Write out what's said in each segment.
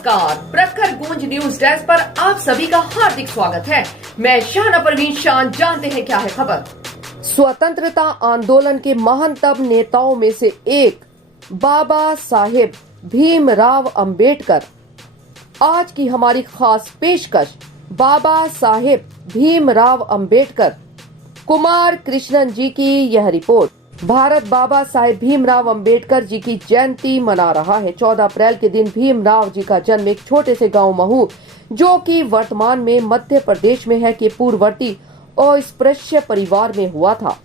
नमस्कार, प्रखर गूंज न्यूज डेस्क पर आप सभी का हार्दिक स्वागत है। मैं शाहना परवीन शान। जानते हैं क्या है खबर। स्वतंत्रता आंदोलन के महानतम नेताओं में से एक बाबा साहेब भीमराव अंबेडकर। आज की हमारी खास पेशकश बाबा साहेब भीमराव अंबेडकर। कुमार कृष्णन जी की यह रिपोर्ट। भारत बाबा साहेब भीमराव अंबेडकर जी की जयंती मना रहा है। 14 अप्रैल के दिन भीमराव जी का जन्म एक छोटे से गांव महू, जो कि वर्तमान में मध्य प्रदेश में है, के पूर्ववर्ती अस्पृश्य परिवार में हुआ था।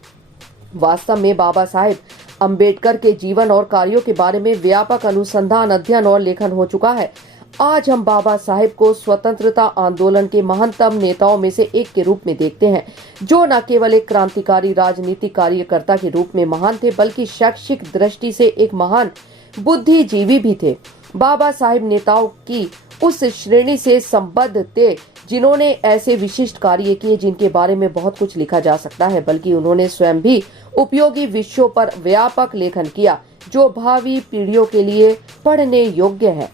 वास्तव में बाबा साहेब अंबेडकर के जीवन और कार्यों के बारे में व्यापक अनुसंधान, अध्ययन और लेखन हो चुका है। आज हम बाबा साहेब को स्वतंत्रता आंदोलन के महानतम नेताओं में से एक के रूप में देखते हैं, जो न केवल एक क्रांतिकारी राजनीतिक कार्यकर्ता के रूप में महान थे, बल्कि शैक्षिक दृष्टि से एक महान बुद्धिजीवी भी थे। बाबा साहेब नेताओं की उस श्रेणी से संबद्ध थे जिन्होंने ऐसे विशिष्ट कार्य किए जिनके बारे में बहुत कुछ लिखा जा सकता है, बल्कि उन्होंने स्वयं भी उपयोगी विषयों पर व्यापक लेखन किया, जो भावी पीढ़ियों के लिए पढ़ने योग्य है।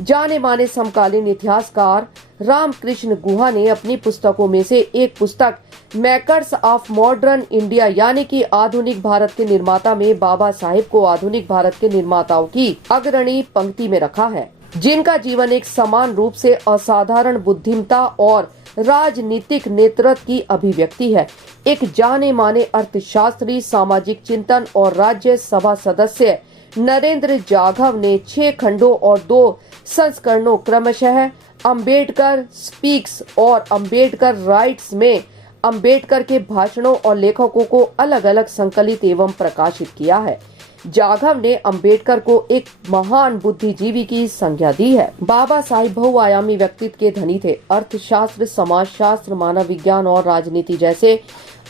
जाने माने समकालीन इतिहासकार रामकृष्ण गुहा ने अपनी पुस्तकों में से एक पुस्तक मेकर्स ऑफ मॉडर्न इंडिया यानी कि आधुनिक भारत के निर्माता में बाबा साहेब को आधुनिक भारत के निर्माताओं की अग्रणी पंक्ति में रखा है, जिनका जीवन एक समान रूप से असाधारण बुद्धिमत्ता और राजनीतिक नेतृत्व की अभिव्यक्ति है। एक जाने माने अर्थशास्त्री, सामाजिक चिंतन और राज्यसभा सदस्य नरेंद्र जाधव ने 6 खंडों और 2 संस्करणों क्रमशः अंबेडकर स्पीक्स और अंबेडकर राइट्स में अंबेडकर के भाषणों और लेखकों को अलग अलग संकलित एवं प्रकाशित किया है। जाधव ने अंबेडकर को एक महान बुद्धिजीवी की संज्ञा दी है। बाबा साहिब बहुआयामी व्यक्तित्व के धनी थे। अर्थशास्त्र, समाजशास्त्र, मानव विज्ञान और राजनीति जैसे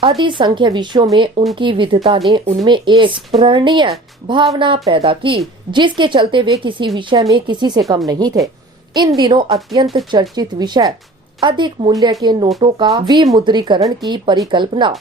अधिसंख्य विषयों में उनकी विद्वता ने उनमें एक प्रणीय भावना पैदा की, जिसके चलते वे किसी विषय में किसी से कम नहीं थे। इन दिनों अत्यंत चर्चित विषय अधिक मूल्य के नोटों का विमुद्रीकरण की परिकल्पना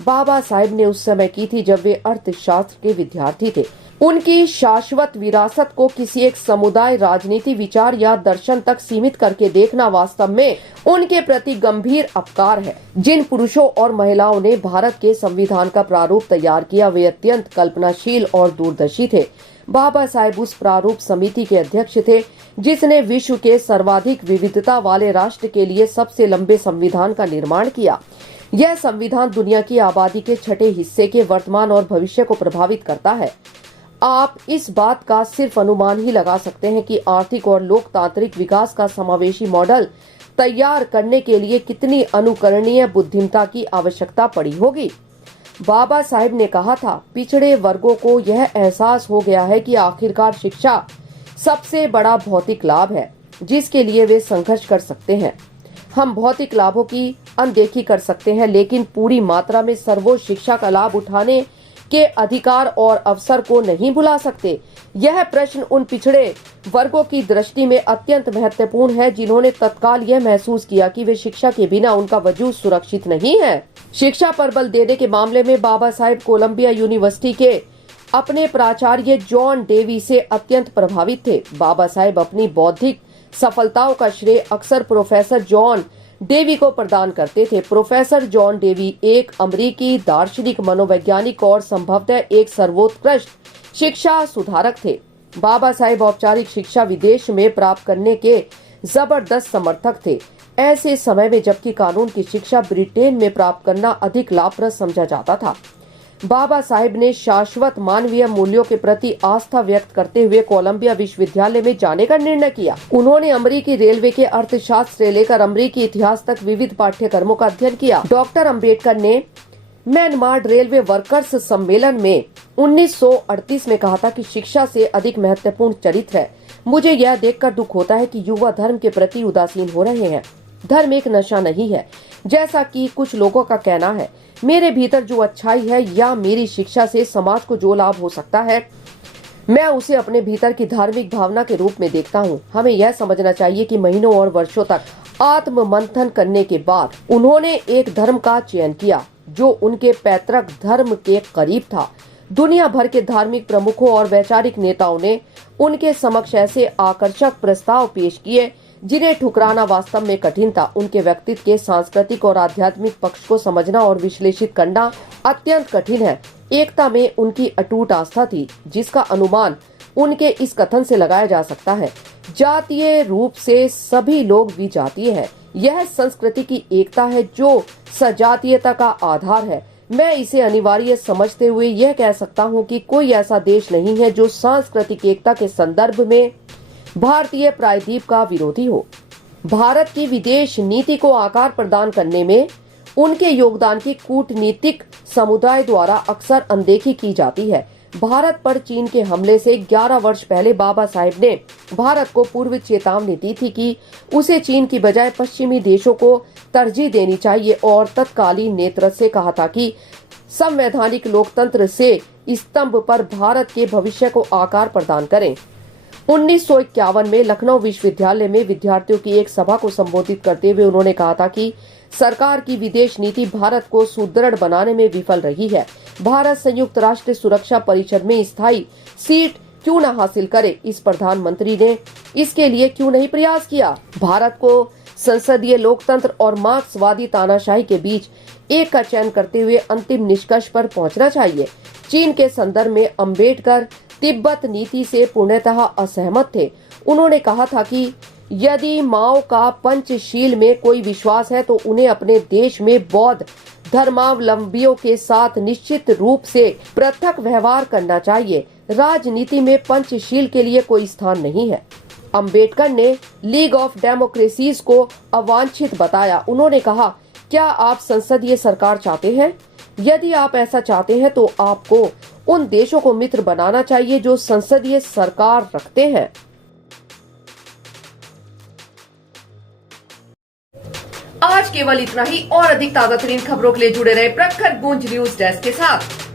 बाबा साहेब ने उस समय की थी जब वे अर्थशास्त्र के विद्यार्थी थे। उनकी शाश्वत विरासत को किसी एक समुदाय, राजनीति, विचार या दर्शन तक सीमित करके देखना वास्तव में उनके प्रति गंभीर अपकार है। जिन पुरुषों और महिलाओं ने भारत के संविधान का प्रारूप तैयार किया, वे अत्यंत कल्पनाशील और दूरदर्शी थे। बाबा साहेब उस प्रारूप समिति के अध्यक्ष थे जिसने विश्व के सर्वाधिक विविधता वाले राष्ट्र के लिए सबसे लंबे संविधान का निर्माण किया। यह संविधान दुनिया की आबादी के 6ठे हिस्से के वर्तमान और भविष्य को प्रभावित करता है। आप इस बात का सिर्फ अनुमान ही लगा सकते हैं कि आर्थिक और लोकतांत्रिक विकास का समावेशी मॉडल तैयार करने के लिए कितनी अनुकरणीय बुद्धिमत्ता की आवश्यकता पड़ी होगी। बाबा साहेब ने कहा था, पिछड़े वर्गों को यह एहसास हो गया है कि आखिरकार शिक्षा सबसे बड़ा भौतिक लाभ है जिसके लिए वे संघर्ष कर सकते हैं। हम भौतिक लाभों की अनदेखी कर सकते हैं, लेकिन पूरी मात्रा में सर्वोच्च शिक्षा का लाभ उठाने के अधिकार और अवसर को नहीं भुला सकते। यह प्रश्न उन पिछड़े वर्गों की दृष्टि में अत्यंत महत्वपूर्ण है जिन्होंने तत्काल यह महसूस किया कि वे शिक्षा के बिना उनका वजूद सुरक्षित नहीं है। शिक्षा पर बल देने के मामले में बाबा साहेब कोलंबिया यूनिवर्सिटी के अपने प्राचार्य जॉन डेवी से अत्यंत प्रभावित थे। बाबा साहेब अपनी बौद्धिक सफलताओं का श्रेय अक्सर प्रोफेसर जॉन डेवी को प्रदान करते थे। प्रोफेसर जॉन डेवी एक अमेरिकी दार्शनिक, मनोवैज्ञानिक और संभवतः एक सर्वोत्कृष्ट शिक्षा सुधारक थे। बाबा साहेब औपचारिक शिक्षा विदेश में प्राप्त करने के जबरदस्त समर्थक थे, ऐसे समय में जबकि कानून की शिक्षा ब्रिटेन में प्राप्त करना अधिक लाभप्रद समझा जाता था। बाबा साहेब ने शाश्वत मानवीय मूल्यों के प्रति आस्था व्यक्त करते हुए कोलंबिया विश्वविद्यालय में जाने का निर्णय किया। उन्होंने अमेरिकी रेलवे के अर्थशास्त्र से लेकर अमेरिकी इतिहास तक विविध पाठ्यक्रमों का अध्ययन किया। डॉक्टर अंबेडकर ने म्यांमार रेलवे वर्कर्स सम्मेलन में 1938 में कहा था कि शिक्षा से अधिक महत्वपूर्ण चरित्र है। मुझे यह देखकर दुख होता है कि युवा धर्म के प्रति उदासीन हो रहे हैं। धर्म एक नशा नहीं है, जैसा कि कुछ लोगों का कहना है। मेरे भीतर जो अच्छाई है या मेरी शिक्षा से समाज को जो लाभ हो सकता है, मैं उसे अपने भीतर की धार्मिक भावना के रूप में देखता हूँ। हमें यह समझना चाहिए कि महीनों और वर्षों तक आत्म मंथन करने के बाद उन्होंने एक धर्म का चयन किया जो उनके पैतृक धर्म के करीब था। दुनिया भर के धार्मिक प्रमुखों और वैचारिक नेताओं ने उनके समक्ष ऐसे आकर्षक प्रस्ताव पेश किए जिन्हें ठुकराना वास्तव में कठिन था। उनके व्यक्तित्व के सांस्कृतिक और आध्यात्मिक पक्ष को समझना और विश्लेषित करना अत्यंत कठिन है। एकता में उनकी अटूट आस्था थी, जिसका अनुमान उनके इस कथन से लगाया जा सकता है, जातीय रूप से सभी लोग विजातीय हैं। यह संस्कृति की एकता है जो सजातीयता का आधार है। मैं इसे अनिवार्य समझते हुए यह कह सकता हूं कि कोई ऐसा देश नहीं है जो सांस्कृतिक एकता के संदर्भ में भारतीय प्रायद्वीप का विरोधी हो। भारत की विदेश नीति को आकार प्रदान करने में उनके योगदान की कूटनीतिक समुदाय द्वारा अक्सर अनदेखी की जाती है। भारत पर चीन के हमले से 11 वर्ष पहले बाबा साहेब ने भारत को पूर्व चेतावनी दी थी कि उसे चीन की बजाय पश्चिमी देशों को तरजीह देनी चाहिए और तत्कालीन नेतृत्व से कहा था कि संवैधानिक लोकतंत्र से स्तंभ पर भारत के भविष्य को आकार प्रदान करें। 1951 में लखनऊ विश्वविद्यालय में विद्यार्थियों की एक सभा को संबोधित करते हुए उन्होंने कहा था कि सरकार की विदेश नीति भारत को सुदृढ़ बनाने में विफल रही है। भारत संयुक्त राष्ट्र सुरक्षा परिषद में स्थायी सीट क्यों न हासिल करे, इस प्रधानमंत्री ने इसके लिए क्यों नहीं प्रयास किया। भारत को संसदीय लोकतंत्र और मार्क्सवादी तानाशाही के बीच एक का चयन करते हुए अंतिम निष्कर्ष पर पहुंचना चाहिए। चीन के संदर्भ में अम्बेडकर तिब्बत नीति से पूर्णतः असहमत थे। उन्होंने कहा था कि यदि माओ का पंचशील में कोई विश्वास है तो उन्हें अपने देश में बौद्ध धर्मावलंबियों के साथ निश्चित रूप से पृथक व्यवहार करना चाहिए। राजनीति में पंचशील के लिए कोई स्थान नहीं है। अंबेडकर ने लीग ऑफ डेमोक्रेसीज को अवांछित बताया। उन्होंने कहा, क्या आप संसदीय सरकार चाहते हैं? यदि आप ऐसा चाहते हैं तो आपको उन देशों को मित्र बनाना चाहिए जो संसदीय सरकार रखते हैं। आज केवल इतना ही। और अधिक ताजा तरीन खबरों के लिए जुड़े रहे प्रखर गूंज न्यूज डेस्क के साथ।